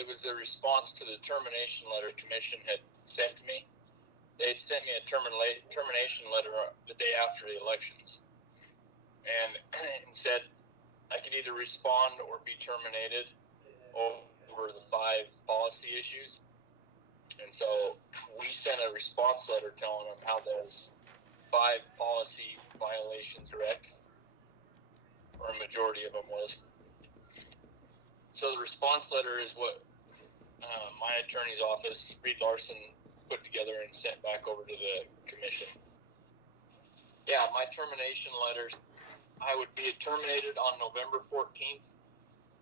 it was the response to the termination letter commission had sent to me. They had sent me a termination letter the day after the elections, and said I could either respond or be terminated over the 5 policy issues. And so we sent a response letter telling them how those 5 policy violations correct, or a majority of them was. So the response letter is what my attorney's office, Reed Larson, put together and sent back over to the commission. Yeah, my termination letters, I would be terminated on November 14th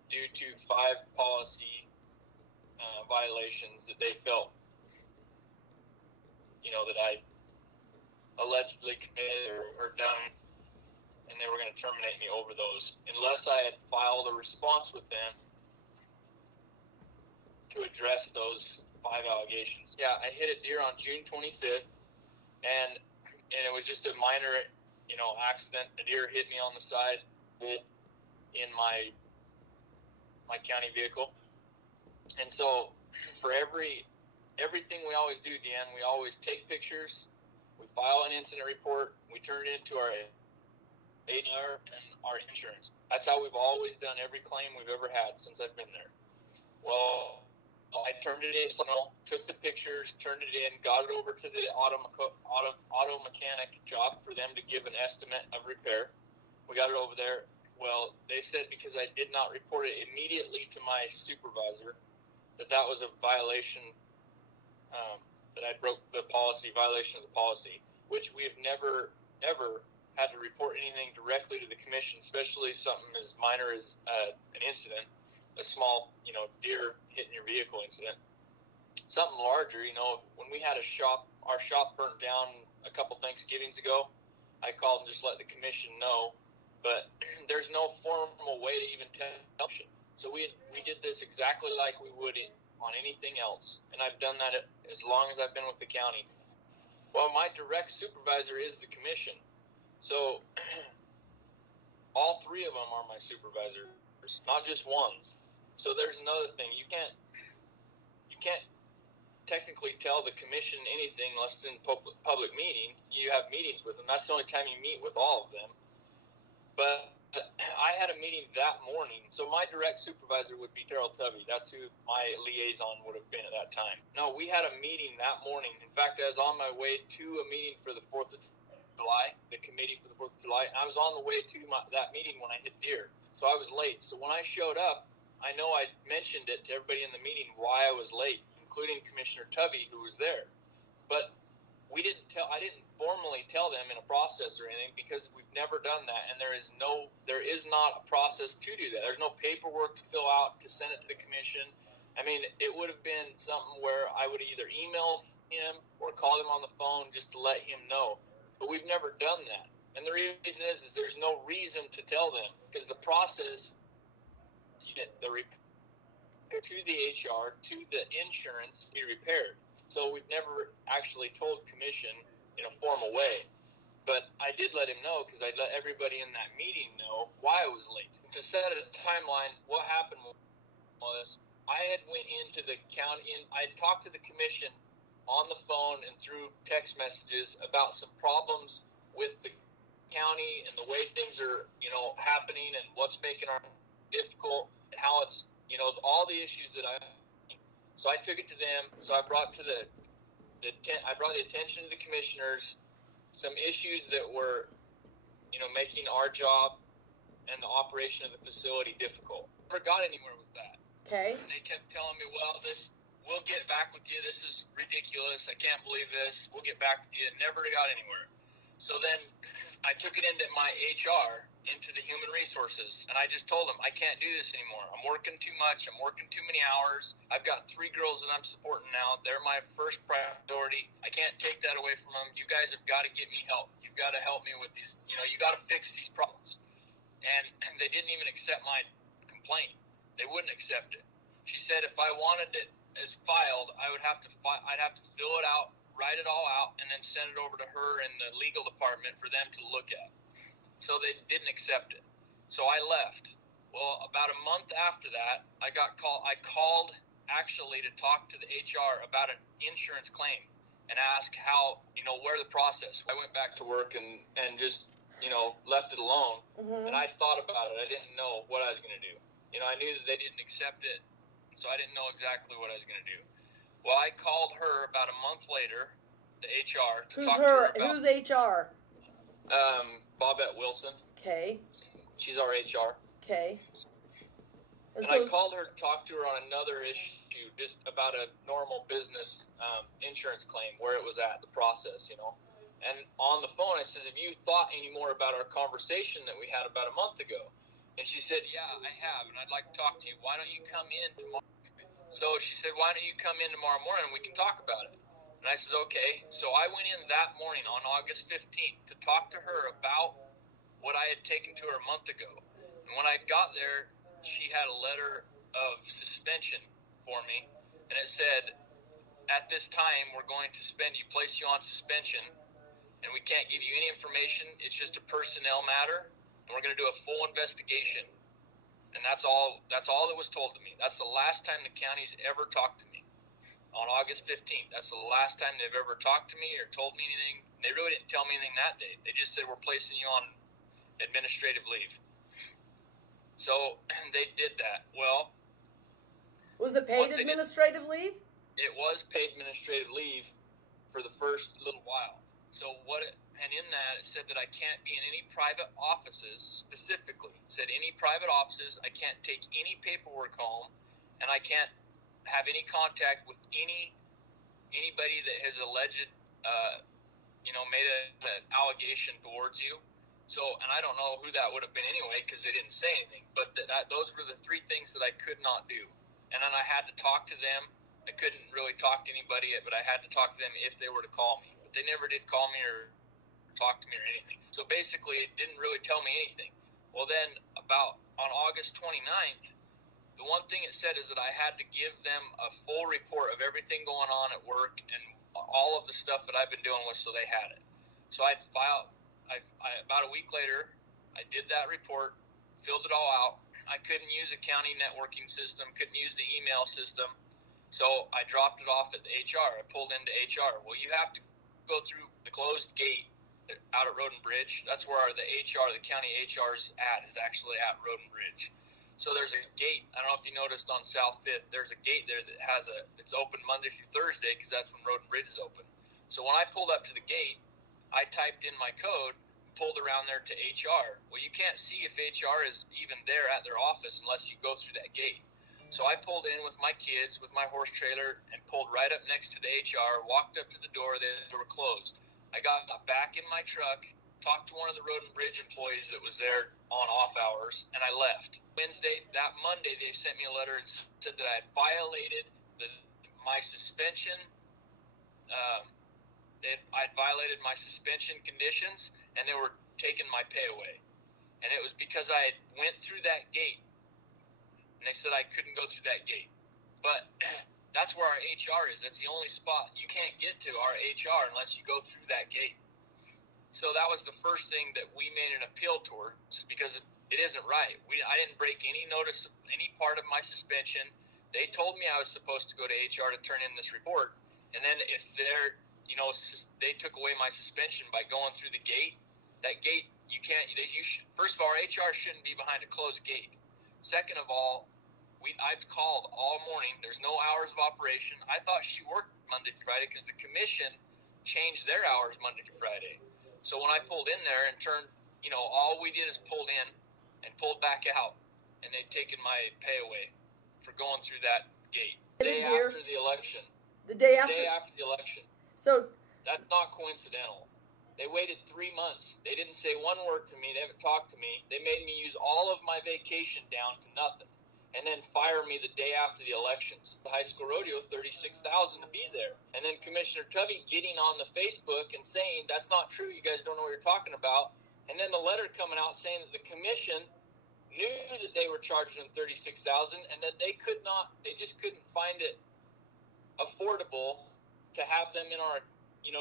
due to 5 policy violations that they felt, that I allegedly committed or done, and they were going to terminate me over those unless I had filed a response with them to address those 5 allegations. Yeah, I hit a deer on June 25th, and it was just a minor, accident. A deer hit me on the side in my county vehicle. And so for everything we always do, Deanne, we always take pictures, we file an incident report, we turn it into our ADR and our insurance. That's how we've always done every claim we've ever had since I've been there. Well, I turned it in, took the pictures, turned it in, got it over to the auto mechanic job for them to give an estimate of repair. We got it over there. Well, they said because I did not report it immediately to my supervisor, that was a violation, that I broke the policy, violation of the policy, which we have never, ever had to report anything directly to the commission, especially something as minor as an incident, a small, deer hitting your vehicle incident. Something larger, when we had our shop burnt down a couple Thanksgivings ago, I called and just let the commission know, but there's no formal way to even tell. So we did this exactly like we would on anything else, and I've done that as long as I've been with the county. Well, my direct supervisor is the commission, so all 3 of them are my supervisors, not just ones. So there's another thing. You can't technically tell the commission anything unless it's in public meeting. You have meetings with them. That's the only time you meet with all of them. But I had a meeting that morning. So my direct supervisor would be Terrell Tubby. That's who my liaison would have been at that time. No, we had a meeting that morning. In fact, I was on my way to a meeting for the 4th of July, the committee for the 4th of July. And I was on the way to that meeting when I hit deer. So I was late. So when I showed up, I know I mentioned it to everybody in the meeting why I was late, including Commissioner Tubby, who was there. But I didn't formally tell them in a process or anything, because we've never done that, and there is not a process to do that. There's no paperwork to fill out to send it to the commission. I mean, it would have been something where I would either email him or call him on the phone just to let him know. But we've never done that. And the reason is there's no reason to tell them, because the process, the repair to the HR, to the insurance, be repaired. So we've never actually told commission in a formal way. But I did let him know, because I let everybody in that meeting know why I was late. To set a timeline, what happened was I had went into the county, and I had talked to the commission on the phone and through text messages about some problems with the county and the way things are, happening and what's making our difficult, and how it's, all the issues that so I took it to them. So I brought to the attention of the commissioners some issues that were, making our job and the operation of the facility difficult. Never got anywhere with that. Okay. And they kept telling me, well, we'll get back with you. This is ridiculous. I can't believe this. We'll get back with you. Never got anywhere. So then I took it into my HR, into the human resources, and I just told them, I can't do this anymore. I'm working too much. I'm working too many hours. I've got 3 girls that I'm supporting now. They're my first priority. I can't take that away from them. You guys have got to get me help. You've got to help me with these, you got to fix these problems. And they didn't even accept my complaint. They wouldn't accept it. She said if I wanted it as filed, I'd have to fill it out, write it all out, and then send it over to her in the legal department for them to look at. So they didn't accept it. So I left. Well, about a month after that, I called actually to talk to the HR about an insurance claim and ask how, where the process. I went back to work and just, left it alone. And I thought about it. I didn't know what I was going to do. I knew that they didn't accept it, so I didn't know exactly what I was going to do. Well, I called her about a month later, the HR, to talk to her about... Who's HR? Bobette Wilson. Okay. She's our HR. Okay. And I called her to talk to her on another issue, just about a normal business insurance claim, where it was at, the process, And on the phone, I said, have you thought any more about our conversation that we had about a month ago? And she said, yeah, I have, and I'd like to talk to you. Why don't you come in tomorrow? So she said, why don't you come in tomorrow morning and we can talk about it? And I said, okay. So I went in that morning on August 15th to talk to her about what I had taken to her a month ago. And when I got there, she had a letter of suspension for me. And it said, at this time, we're going to place you on suspension, and we can't give you any information. It's just a personnel matter. And we're going to do a full investigation. And that's all that was told to me. That's the last time the county's ever talked to me. On August 15th. That's the last time they've ever talked to me or told me anything. They really didn't tell me anything that day. They just said, we're placing you on administrative leave. So they did that. Well, was it paid administrative leave? It was paid administrative leave for the first little while. So and in that, it said that I can't be in any private offices, specifically. It said any private offices, I can't take any paperwork home, and I can't have any contact with anybody that has alleged, made an allegation towards you. So, and I don't know who that would have been anyway, because they didn't say anything. But those were the three things that I could not do. And then I had to talk to them. I couldn't really talk to anybody, but I had to talk to them if they were to call me. But they never did call me or talk to me or anything. So basically, it didn't really tell me anything. Well, then on August 29th, the one thing it said is that I had to give them a full report of everything going on at work and all of the stuff that I've been doing with, so they had it. So I'd filed, about a week later, I did that report, filled it all out. I couldn't use a county networking system, couldn't use the email system. So I dropped it off at the HR. I pulled into HR. Well, you have to go through the closed gate out at Road and Bridge. That's where the county HR's is actually at Road and Bridge. So there's a gate. I don't know if you noticed on South 5th, there's a gate there that it's open Monday through Thursday because that's when Road and Bridge is open. So when I pulled up to the gate, I typed in my code, pulled around there to HR. Well, you can't see if HR is even there at their office unless you go through that gate. So I pulled in with my kids, with my horse trailer, and pulled right up next to the HR, walked up to the door, they were closed. I got back in my truck, talked to one of the Road and Bridge employees that was there on off hours, and I left. That Monday, they sent me a letter and said that I had violated my suspension. I'd violated my suspension conditions, and they were taking my pay away. And it was because I had went through that gate, and they said I couldn't go through that gate. But that's where our HR is. That's the only spot. You can't get to our HR unless you go through that gate. So that was the first thing that we made an appeal towards, because it isn't right. I didn't break any notice, any part of my suspension. They told me I was supposed to go to HR to turn in this report. And then if they took away my suspension by going through the gate, that gate, first of all, HR shouldn't be behind a closed gate. Second of all, I've called all morning. There's no hours of operation. I thought she worked Monday through Friday because the commission changed their hours Monday through Friday. So when I pulled in there and turned, all we did is pulled in and pulled back out, and they'd taken my pay away for going through that gate. The day after the election. The day after the election. So that's not coincidental. They waited 3 months. They didn't say one word to me. They haven't talked to me. They made me use all of my vacation down to nothing, and then fire me the day after the elections. The high school rodeo, 36,000 to be there. And then Commissioner Tubby getting on the Facebook and saying, that's not true, you guys don't know what you're talking about. And then the letter coming out saying that the commission knew that they were charging them 36,000 and that they just couldn't find it affordable to have them in our,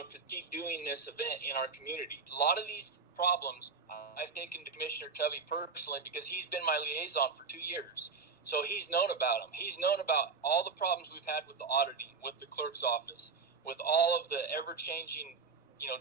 to keep doing this event in our community. A lot of these problems I've taken to Commissioner Tubby personally because he's been my liaison for 2 years. So he's known about them. He's known about all the problems we've had with the auditing, with the clerk's office, with all of the ever-changing,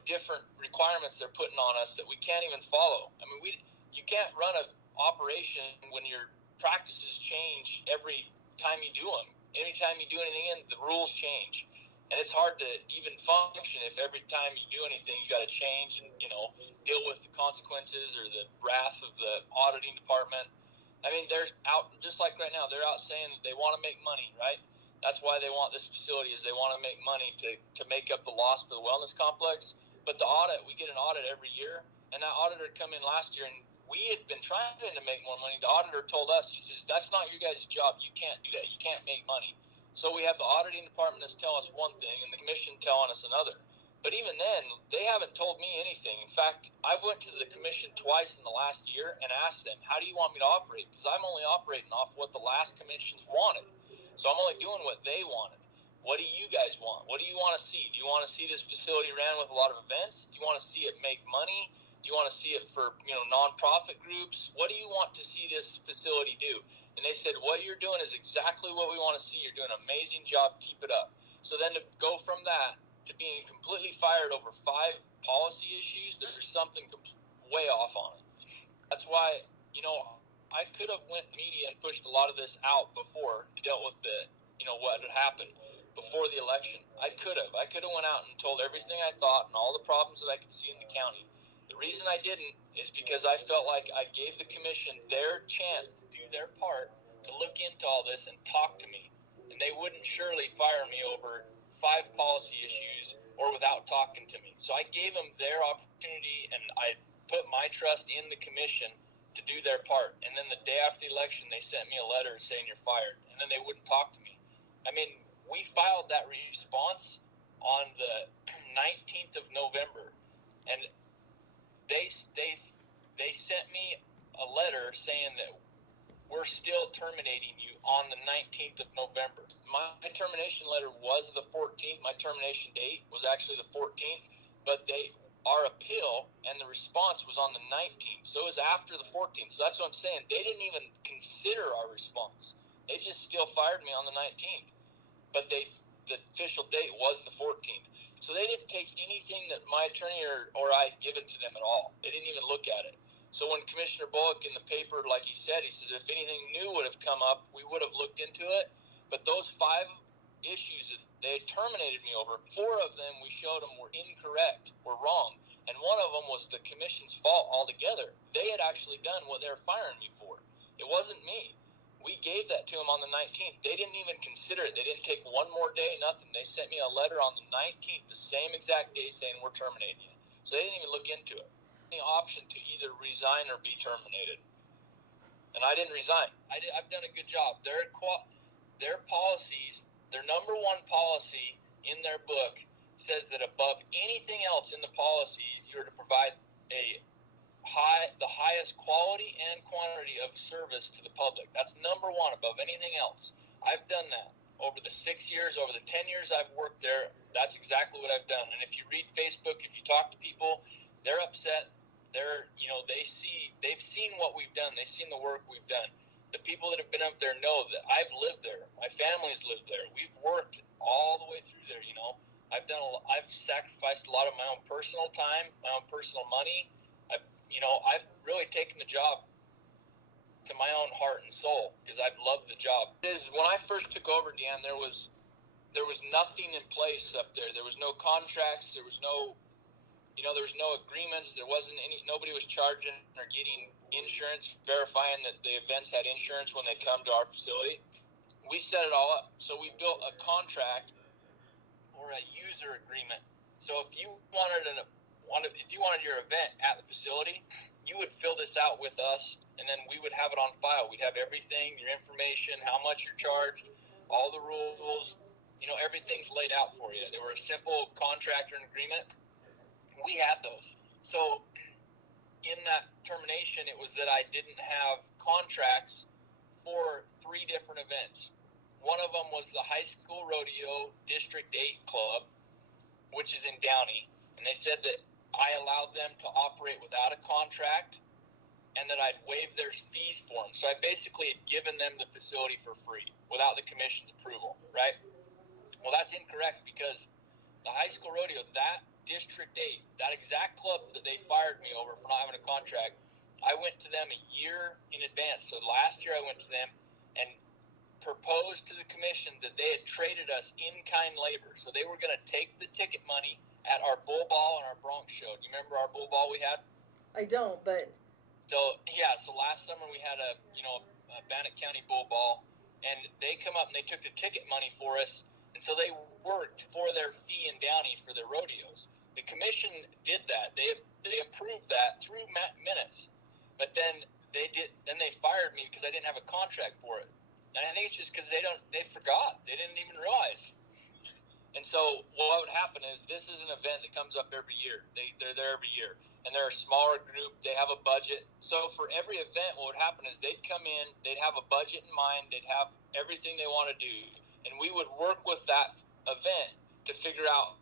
different requirements they're putting on us that we can't even follow. I mean, you can't run an operation when your practices change every time you do them. Anytime you do anything, the rules change. And it's hard to even function if every time you do anything, you got to change and, deal with the consequences or the wrath of the auditing department. I mean, they're out, just like right now, they're out saying that they want to make money, right? That's why they want this facility, is they want to make money to make up the loss for the wellness complex. But the audit, we get an audit every year, and that auditor come in last year, and we had been trying to make more money. The auditor told us, he says, that's not your guys' job. You can't do that. You can't make money. So we have the auditing department that's telling us one thing, and the commission telling us another. But even then, they haven't told me anything. In fact, I went to the commission twice in the last year and asked them, how do you want me to operate? Because I'm only operating off what the last commissions wanted. So I'm only doing what they wanted. What do you guys want? What do you want to see? Do you want to see this facility ran with a lot of events? Do you want to see it make money? Do you want to see it for, nonprofit groups? What do you want to see this facility do? And they said, what you're doing is exactly what we want to see. You're doing an amazing job. Keep it up. So then to go from that to being completely fired over 5 policy issues, there's something way off on it. That's why, I could have went media and pushed a lot of this out before, dealt with the, what had happened before the election. I could have went out and told everything I thought and all the problems that I could see in the county. The reason I didn't is because I felt like I gave the commission their chance to do their part, to look into all this and talk to me. And they wouldn't surely fire me over 5 policy issues or without talking to me. So I gave them their opportunity, and I put my trust in the commission to do their part. And then the day after the election, they sent me a letter saying you're fired. And then they wouldn't talk to me. I mean, we filed that response on the 19th of November. And they sent me a letter saying that we're still terminating you on the 19th of November. My termination letter was the 14th. My termination date was actually the 14th, but our appeal and the response was on the 19th. So it was after the 14th. So that's what I'm saying. They didn't even consider our response. They just still fired me on the 19th. But the official date was the 14th. So they didn't take anything that my attorney or I had given to them at all. They didn't even look at it. So when Commissioner Bullock in the paper, like he said, he says, if anything new would have come up, we would have looked into it. But those 5 issues that they terminated me over, 4 of them we showed them were incorrect, were wrong. And one of them was the commission's fault altogether. They had actually done what they were firing me for. It wasn't me. We gave that to them on the 19th. They didn't even consider it. They didn't take one more day, nothing. They sent me a letter on the 19th, the same exact day, saying we're terminating you. So they didn't even look into it. The option to either resign or be terminated. And I didn't resign. I've done a good job. Their policies, their number 1 policy in their book says that above anything else in the policies, you're to provide the highest quality and quantity of service to the public. That's number 1 above anything else. I've done that. Over the 6 years, over the 10 years I've worked there, that's exactly what I've done. And if you read Facebook, if you talk to people, they're upset. They've seen what we've done. They've seen the work we've done. The people that have been up there know that I've lived there. My family's lived there. We've worked all the way through there. I've sacrificed a lot of my own personal time, my own personal money. I've really taken the job to my own heart and soul because I've loved the job. When I first took over, Dan, there was nothing in place up there. There was no contracts. There was no agreements. There wasn't nobody was charging or getting insurance, verifying that the events had insurance when they come to our facility. We set it all up. So we built a contract or a user agreement. So if you wanted your event at the facility, you would fill this out with us, and then we would have it on file. We'd have everything, your information, how much you're charged, all the rules, everything's laid out for you. They were a simple contract or an agreement. We had those. So in that termination, it was that I didn't have contracts for 3 different events. One of them was the High School Rodeo District 8 Club, which is in Downey. And they said that I allowed them to operate without a contract and that I'd waive their fees for them. So I basically had given them the facility for free without the commission's approval, right? Well, that's incorrect, because the high school rodeo, that District 8, that exact club that they fired me over for not having a contract, I went to them a year in advance. So last year I went to them and proposed to the commission that they had traded us in-kind labor. So they were going to take the ticket money at our bull ball and our bronc show. Do you remember our bull ball we had? I don't, but... So last summer we had a Bannock County bull ball, and they come up and they took the ticket money for us, and so they worked for their fee and bounty for their rodeos. The commission did that. They approved that through minutes, but then they fired me because I didn't have a contract for it. And I think it's just because they forgot. They didn't even realize. And so what would happen is, this is an event that comes up every year. They're there every year. And they're a smaller group. They have a budget. So for every event, what would happen is they'd come in, they'd have a budget in mind, they'd have everything they want to do. And we would work with that event to figure out,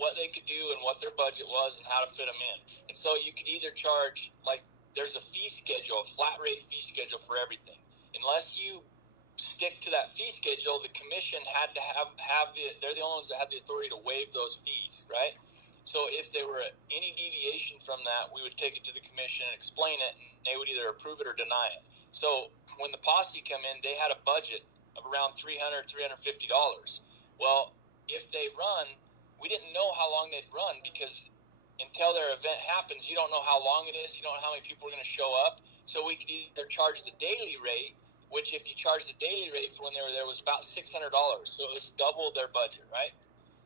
what they could do and what their budget was and how to fit them in. And so you could either charge, like, there's a fee schedule, a flat rate fee schedule for everything. Unless you stick to that fee schedule, the commission had to they're the only ones that have the authority to waive those fees, right? So if there were any deviation from that, we would take it to the commission and explain it, and they would either approve it or deny it. So when the posse come in, they had a budget of around $300, $350. Well, if they run, we didn't know how long they'd run, because until their event happens, you don't know how long it is, you don't know how many people are going to show up. So we could either charge the daily rate, which if you charge the daily rate for when they were there was about $600. So it was double their budget, right?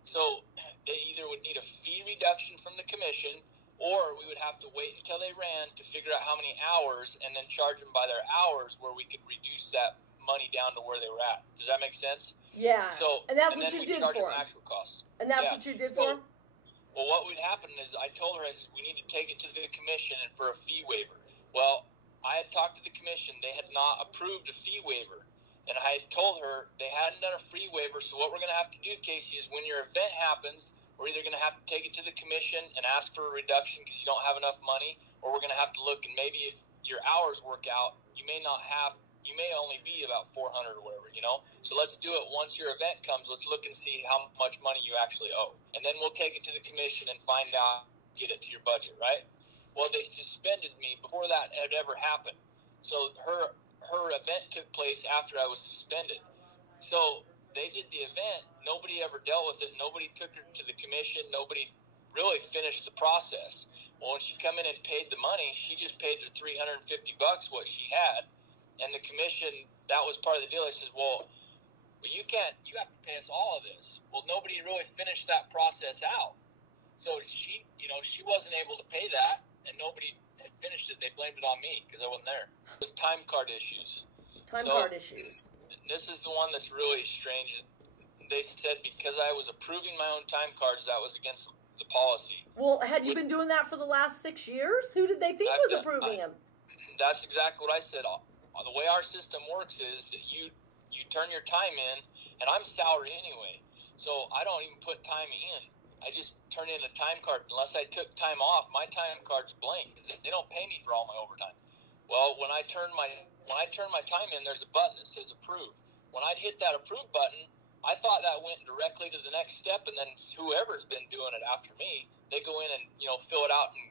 So they either would need a fee reduction from the commission, or we would have to wait until they ran to figure out how many hours and then charge them by their hours, where we could reduce that money down to where they were at. Does that make sense? Yeah. So, and that's what you did for them. Actual costs. And that's what you did for them? Well, what would happen is, I told her, I said, we need to take it to the commission and for a fee waiver. Well, I had talked to the commission. They had not approved a fee waiver. And I had told her they hadn't done a free waiver. So what we're going to have to do, Casey, is when your event happens, we're either going to have to take it to the commission and ask for a reduction because you don't have enough money, or we're going to have to look, and maybe if your hours work out, you may only be about 400 or whatever, So let's do it once your event comes. Let's look and see how much money you actually owe. And then we'll take it to the commission and find out, get it to your budget, right? Well, they suspended me before that had ever happened. So her event took place after I was suspended. So they did the event. Nobody ever dealt with it. Nobody took her to the commission. Nobody really finished the process. Well, when she come in and paid the money, she just paid the $350 what she had. And the commission, that was part of the deal. They said, well, you have to pay us all of this. Well, nobody really finished that process out. So she wasn't able to pay that, and nobody had finished it. They blamed it on me because I wasn't there. It was time card issues. Card issues. This is the one that's really strange. They said because I was approving my own time cards, that was against the policy. Well, had you been doing that for the last 6 years? Who did they think was approving them? That's exactly what I said. The way our system works is that you turn your time in, and I'm salary anyway, so I don't even put time in. I just turn in a time card. Unless I took time off, my time card's blank because they don't pay me for all my overtime. Well, when I turn my time in, there's a button that says approve. When I'd hit that approve button, I thought that went directly to the next step, and then whoever's been doing it after me, they go in and fill it out and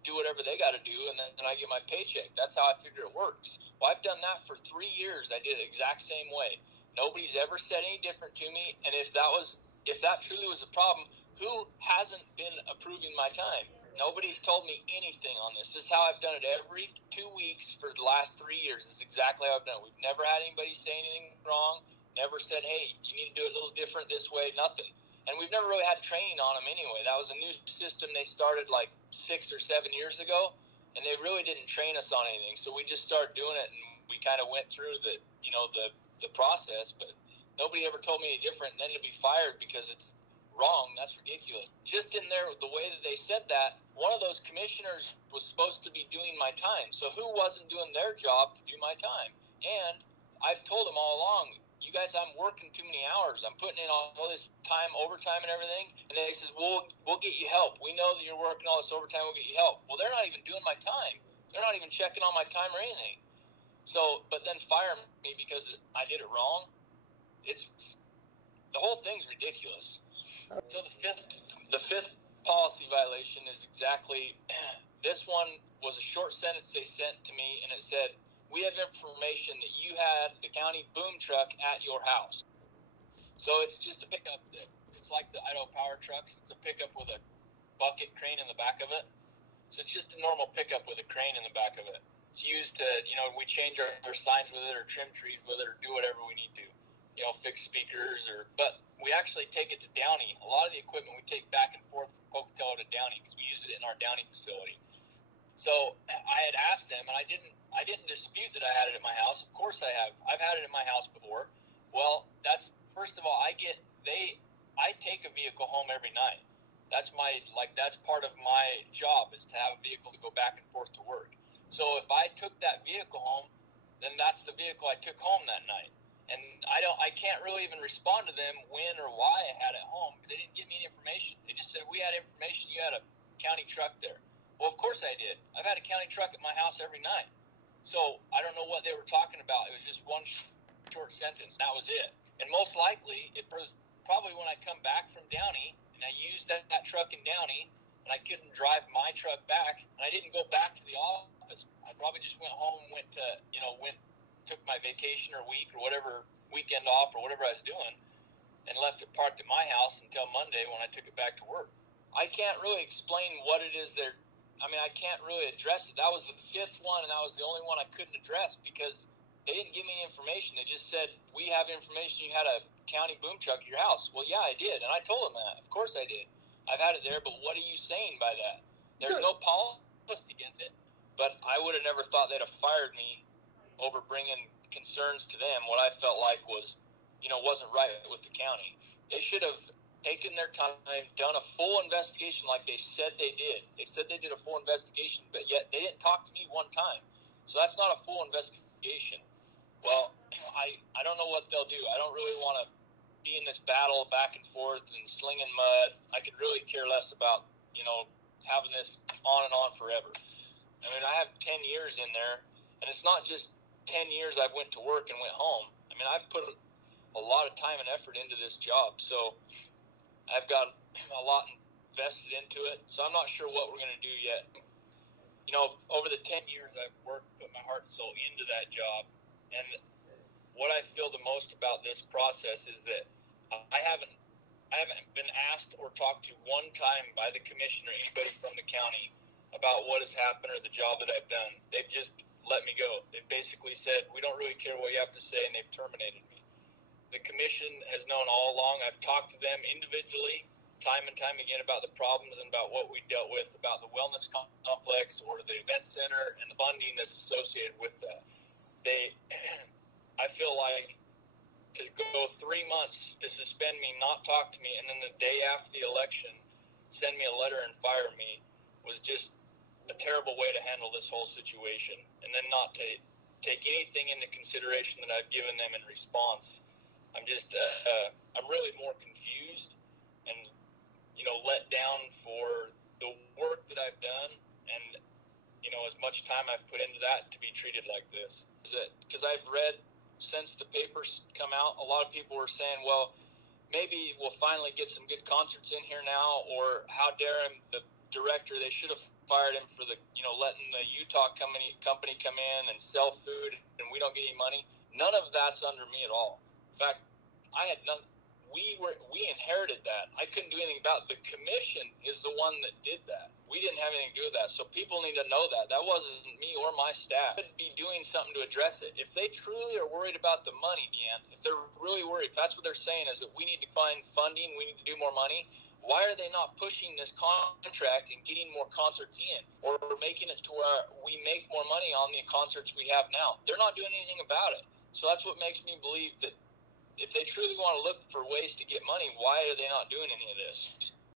do whatever they got to do, and then I get my paycheck. That's how I figure it works. Well, I've done that for 3 years. I did it the exact same way. Nobody's ever said any different to me, and if that truly was a problem, who hasn't been approving my time? Nobody's told me anything on this. This is how I've done it every 2 weeks for the last 3 years. This is exactly how I've done it. We've never had anybody say anything wrong, never said, hey, you need to do it a little different this way, nothing. And we've never really had training on them anyway. That was a new system they started like 6 or 7 years ago, and they really didn't train us on anything. So we just started doing it, and we kind of went through the process, but nobody ever told me any different. And then to be fired because it's wrong, that's ridiculous. Just in there, the way that they said that, one of those commissioners was supposed to be doing my time. So who wasn't doing their job to do my time? And I've told them all along, you guys, I'm working too many hours. I'm putting in all this time, overtime and everything. And they says, we'll get you help. We know that you're working all this overtime. We'll get you help. Well, they're not even doing my time. They're not even checking on my time or anything. So, but then fire me because I did it wrong. The whole thing's ridiculous. So the fifth policy violation is exactly this one. Was a short sentence they sent to me, and it said, "We have information that you had the county boom truck at your house." So it's just a pickup. It's like the Idaho Power trucks. It's a pickup with a bucket crane in the back of it. So it's just a normal pickup with a crane in the back of it. It's used to, we change our signs with it, or trim trees with it, or do whatever we need to, fix speakers, but we actually take it to Downey. A lot of the equipment we take back and forth from Pocatello to Downey because we use it in our Downey facility. So I had asked them, and I didn't dispute that I had it at my house. Of course I have. I've had it at my house before. Well, that's, first of all, I take a vehicle home every night. That's part of my job, is to have a vehicle to go back and forth to work. So if I took that vehicle home, then that's the vehicle I took home that night. And I can't really even respond to them when or why I had it home, because they didn't give me any information. They just said, "We had information you had a county truck there." Well, of course I did. I've had a county truck at my house every night. So I don't know what they were talking about. It was just one short sentence. That was it. And most likely, it was probably when I come back from Downey, and I used that truck in Downey, and I couldn't drive my truck back, and I didn't go back to the office. I probably just went home, took my vacation or week or whatever, weekend off or whatever I was doing, and left it parked at my house until Monday when I took it back to work. I can't really explain what it is I can't really address it. That was the fifth one, and that was the only one I couldn't address because they didn't give me any information. They just said, "We have information you had a county boom truck at your house." Well, yeah, I did, and I told them that. Of course I did. I've had it there, but what are you saying by that? There's no policy against it, but I would have never thought they'd have fired me over bringing concerns to them, what I felt like was, wasn't right with the county. They should have taken their time, done a full investigation like they said they did. They said they did a full investigation, but yet they didn't talk to me one time. So that's not a full investigation. Well, I don't know what they'll do. I don't really want to be in this battle back and forth and slinging mud. I could really care less about, having this on and on forever. I have 10 years in there, and it's not just 10 years I've went to work and went home. I've put a lot of time and effort into this job, so I've got a lot invested into it, so I'm not sure what we're going to do yet. Over the 10 years I've worked, put my heart and soul into that job, and what I feel the most about this process is that I haven't been asked or talked to one time by the commission or anybody from the county about what has happened or the job that I've done. They've just let me go. They've basically said, "We don't really care what you have to say," and they've terminated me. The commission has known all along. I've talked to them individually time and time again about the problems and about what we dealt with, about the wellness complex or the event center and the funding that's associated with that. I feel like to go 3 months to suspend me, not talk to me, and then the day after the election send me a letter and fire me was just a terrible way to handle this whole situation, and then not to take anything into consideration that I've given them in response. I'm just, I'm really more confused and, let down for the work that I've done and, as much time I've put into that to be treated like this. Because I've read since the papers come out, a lot of people were saying, well, maybe we'll finally get some good concerts in here now, or how dare him, the director, they should have fired him for letting the Utah company come in and sell food and we don't get any money. None of that's under me at all. In fact, I had none. We inherited that. I couldn't do anything about it. The commission is the one that did that. We didn't have anything to do with that. So people need to know that. That wasn't me or my staff. They should be doing something to address it. If they truly are worried about the money, Deanne, if they're really worried, if that's what they're saying is that we need to find funding, we need to do more money, why are they not pushing this contract and getting more concerts in, or making it to where we make more money on the concerts we have now? They're not doing anything about it. So that's what makes me believe that if they truly want to look for ways to get money, why are they not doing any of this?